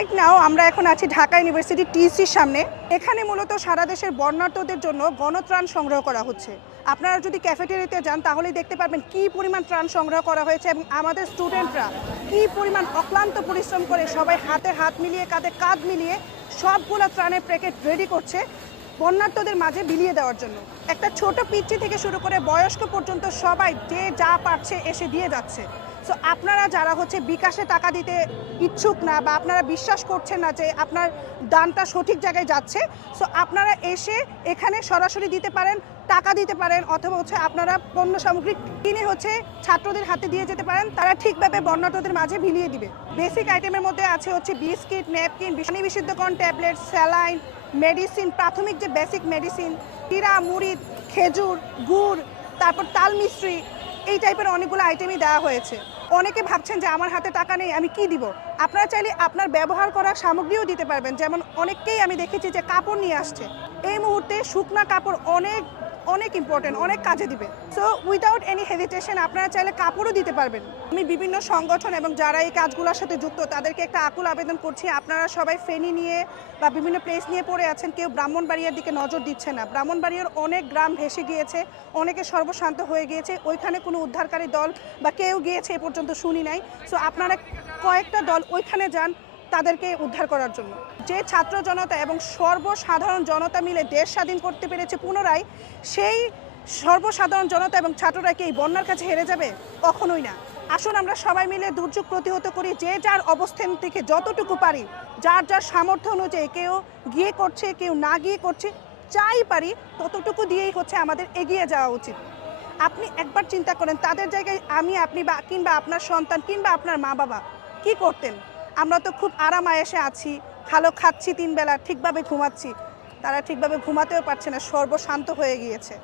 Right now আমরা এখন আছি ঢাকা ইউনিভার্সিটি টিসির সামনে। এখানে মূলত সারা দেশের বন্যার্তদের জন্য গণত্রাণ সংগ্রহ করা হচ্ছে। আপনারা যদি ক্যাফেটেরিয়াতে যান তাহলেই দেখতে পারবেন কী পরিমাণ ত্রাণ সংগ্রহ করা হয়েছে এবং আমাদের স্টুডেন্টরা কী পরিমাণ অক্লান্ত পরিশ্রম করে সবাই হাতে হাত মিলিয়ে কাঁধে কাঁধ মিলিয়ে সবগুলো ত্রাণের প্যাকেট রেডি করছে বন্যার্তদের মাঝে বিলিয়ে দেওয়ার জন্য। একটা ছোট পিচ্চি থেকে শুরু করে বয়স্ক পর্যন্ত সবাই যে যা পারছে এসে দিয়ে যাচ্ছে। সো আপনারা যারা বিকাশে টাকা দিতে ইচ্ছুক না বা আপনারা বিশ্বাস করছেন না যে আপনার দানটা সঠিক জায়গায় যাচ্ছে, সো আপনারা এসে এখানে সরাসরি দিতে পারেন, টাকা দিতে পারেন, অথবা আপনারা পণ্য সামগ্রী কিনে ছাত্রদের হাতে দিয়ে যেতে পারেন। তারা ঠিকভাবে বন্যার্তদের মাঝে বিলিয়ে দিবে। বেসিক আইটেমের মধ্যে আছে বিস্কিট, ন্যাপকিন, বিশুদ্ধকরণ ট্যাবলেট, স্যালাইন, মেডিসিন, প্রাথমিক যে বেসিক মেডিসিন, চিরা, মুড়ি, খেজুর, গুড়, তারপর তাল মিশ্রি, এই টাইপের অনেকগুলো আইটেমই দেওয়া হয়েছে। অনেকে ভাবছেন যে আমার হাতে টাকা নেই, আমি কি দিব। আপনারা চাইলে আপনার ব্যবহার করা সামগ্রীও দিতে পারবেন। যেমন অনেককেই আমি দেখেছি যে কাপড় নিয়ে আসছে। এই মুহূর্তে শুকনা কাপড় অনেক অনেক ইম্পর্টেন্ট, অনেক কাজে দিবে। সো উইদাউট এনি হেজিটেশন আপনারা চাইলে কাপড়ও দিতে পারবেন। আমি বিভিন্ন সংগঠন এবং যারা এই কাজগুলোর সাথে যুক্ত তাদেরকে একটা আকুল আবেদন করছি, আপনারা সবাই ফেনী নিয়ে বা বিভিন্ন প্লেস নিয়ে পড়ে আছেন, কেউ ব্রাহ্মণবাড়িয়ার দিকে নজর দিচ্ছে না। ব্রাহ্মণবাড়িয়ার অনেক গ্রাম ভেসে গিয়েছে, অনেকে সর্বশান্ত হয়ে গিয়েছে, ওইখানে কোনো উদ্ধারকারী দল বা কেউ গিয়েছে এ পর্যন্ত শুনি নাই। সো আপনারা কয়েকটা দল ওইখানে যান তাদেরকে উদ্ধার করার জন্য। যে ছাত্র জনতা এবং সর্বসাধারণ জনতা মিলে দেশ স্বাধীন করতে পেরেছে পুনরায়, সেই সর্বসাধারণ জনতা এবং ছাত্ররা কি এই বন্যার কাছে হেরে যাবে? কখনোই না। আসুন আমরা সবাই মিলে দুর্যোগ প্রতিহত করি। যে যার অবস্থান থেকে যতটুকু পারি, যার যার সামর্থ্য অনুযায়ী, কেউ গিয়ে করছে, কেউ না গিয়ে করছে, যাই পারি ততটুকু দিয়েই আমাদের এগিয়ে যাওয়া উচিত। আপনি একবার চিন্তা করেন, তাদের জায়গায় আমি, আপনি বা কিংবা আপনার সন্তান কিংবা আপনার মা বাবা কি করতেন? আমরা তো খুব আরাম আয়েশে আছি, ভালো খাচ্ছি, 3 বেলা ঠিকভাবে ঘুমাচ্ছি। তারা ঠিকভাবে ঘুমাতেও পারছে না, সর্বশান্ত হয়ে গিয়েছে।